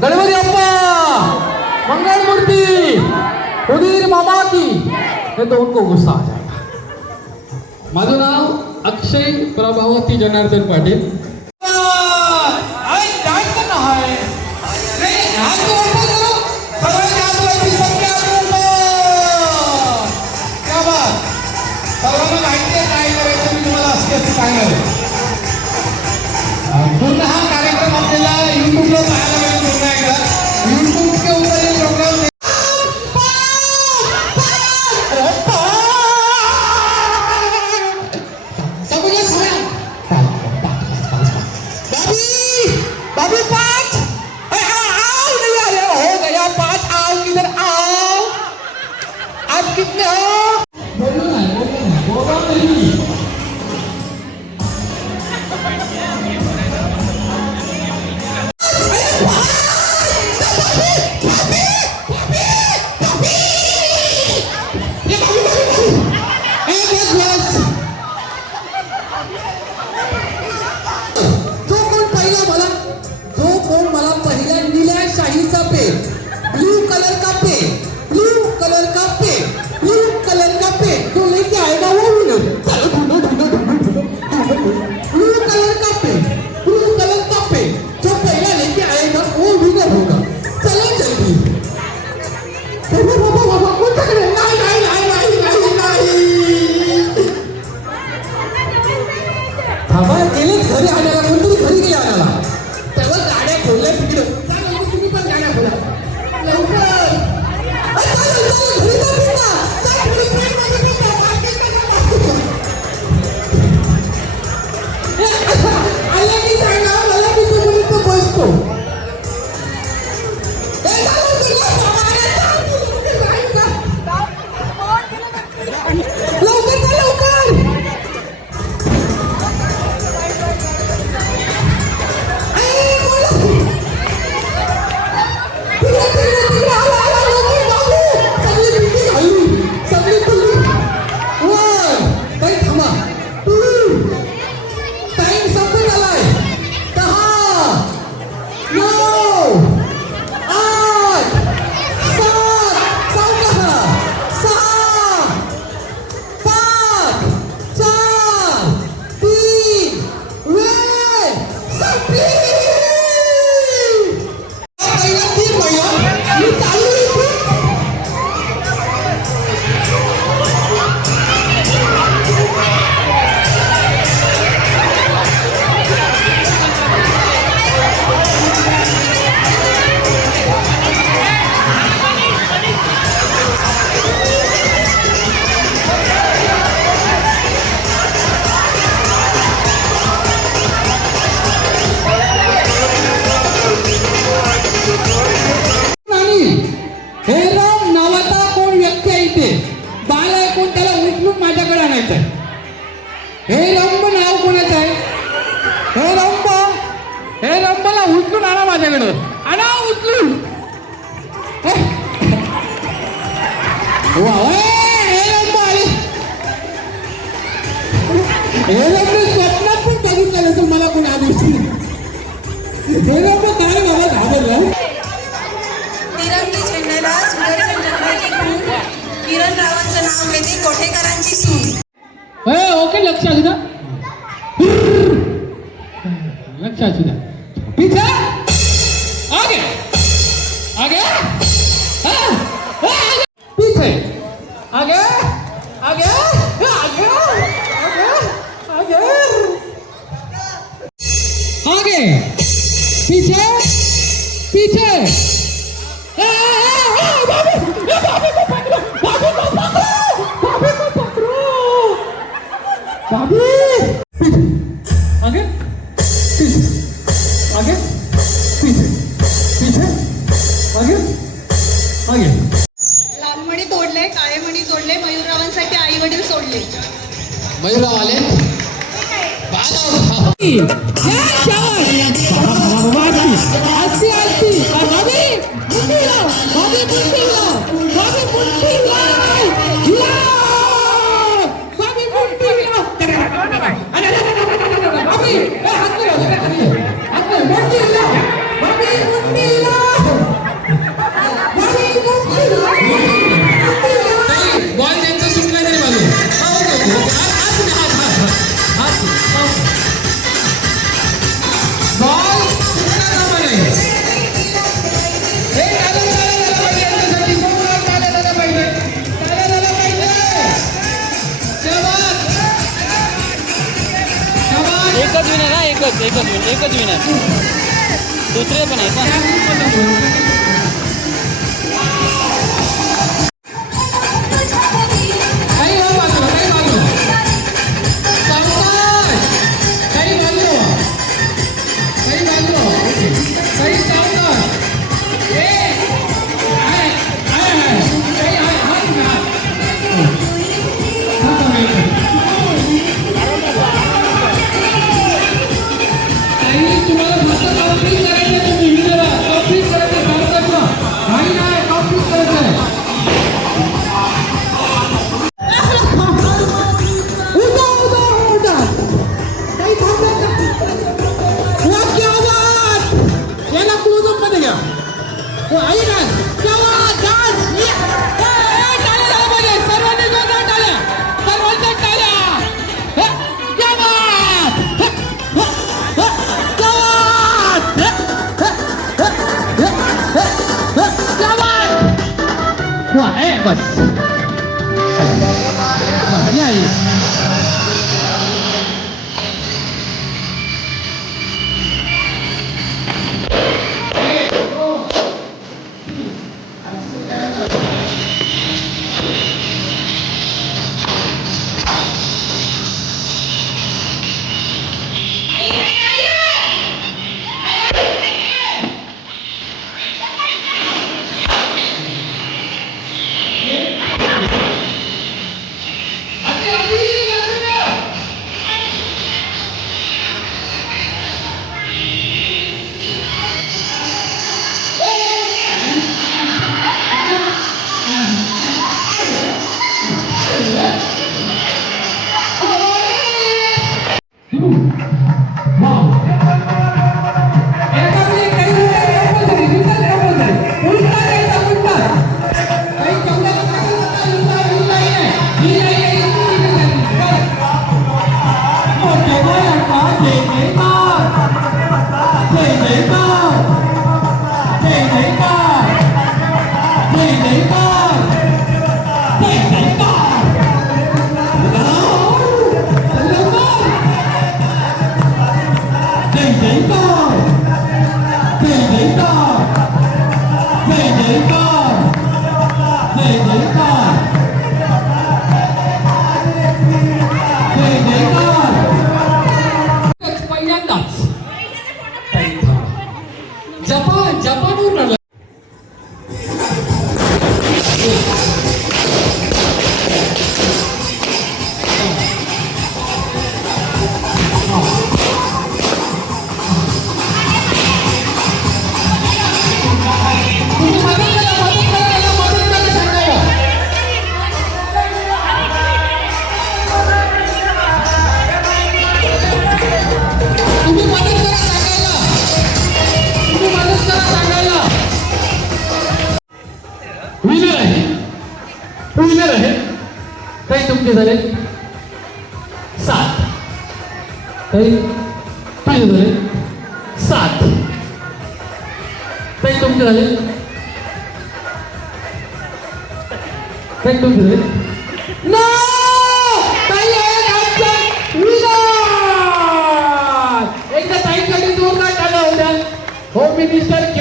गणपती अप्पा! मंगळमूर्ती! उदीर मामाती हे दोन को गुस्सा माझं नाव अक्षय प्रभावती जनार्दन पाटील. पूर्ण हा कार्यक्रम आपल्याला युट्यूबला पाहायला मिळतो. गाड्या गेलेच घरी आणायला कोणतरी घरी गेले आणायला. तेव्हा गाड्या खोलल्या तिकडे. तुम्ही पण गाड्या खोला माझ्याकडे आणायचं आहे हे रंब नाव कोणाचं आहे? हे रंब हे रंबाला उचलून आणा माझ्याकडे. आणा उचलून. हे रंब आले. हे रंब 오케이. 아게? 아게? 아게? 아게? 아게? 아게! 피체? 피체! 바비! 바비! 바비! 바비! 바비! एकच विनर ना एकच एकच विनर एकच विनर दुसरे पण बाजू काही बाजू विनर आहे. विनर आहे. काही तुमचे झाले? सात. काही तुझे झाले? सात. काही तुमचे झाले? काही तुमचे झाले? No! ताई आहेत आमच्या winner! एकदा ताईसाठी जोरदार टाळ्या होत्या. होम मिनिस्टर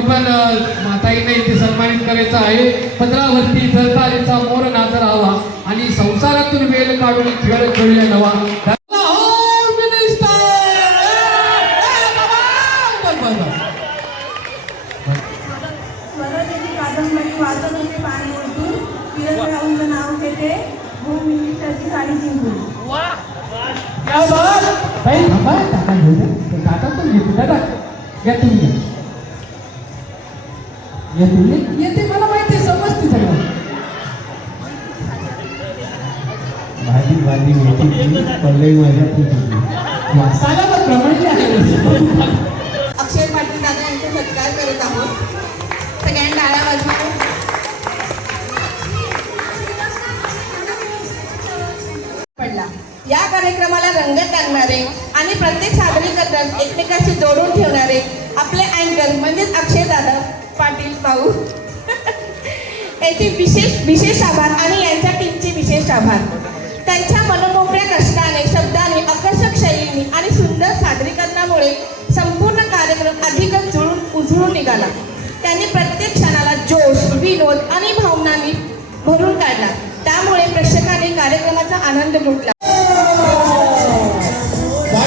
आपण अ, ताईने इथे सन्मानित करायचं आहे. पत्रावरती सरकारीचा मोर नाचर हवा आणि संसारातून वेळ काढून खेळ खेळूया नवा क्या बात ते काका पण घेतो दादा. या तुम्ही या. या तुम्ही येते मला माहिती आहे, समजते सगळं. भाजी भाजी पल्लई माझ्या पिठीची वासाला पण प्रमाणे आहे. अक्षय पाटील दादा यांचा सत्कार करत आहोत. सगळ्यांना टाळ्या वाजवा पडला. या कार्यक्रमाला रंगत आणणारे आणि प्रत्येक सादरीकरण एकमेकाशी जोडून पाटील भाऊ. यांचे विशेष विशेष आभार आणि यांच्या टीमचे विशेष आभार. त्यांच्या मनमोकळ्या कष्टाने शब्दाने आकर्षक शैलीने आणि सुंदर सादरीकरणामुळे संपूर्ण कार्यक्रम अधिकच जुळून उजळून निघाला. त्यांनी प्रत्येक क्षणाला जोश विनोद आणि भावनांनी भरून काढला. त्यामुळे प्रेक्षकांनी कार्यक्रमाचा आनंद लुटला.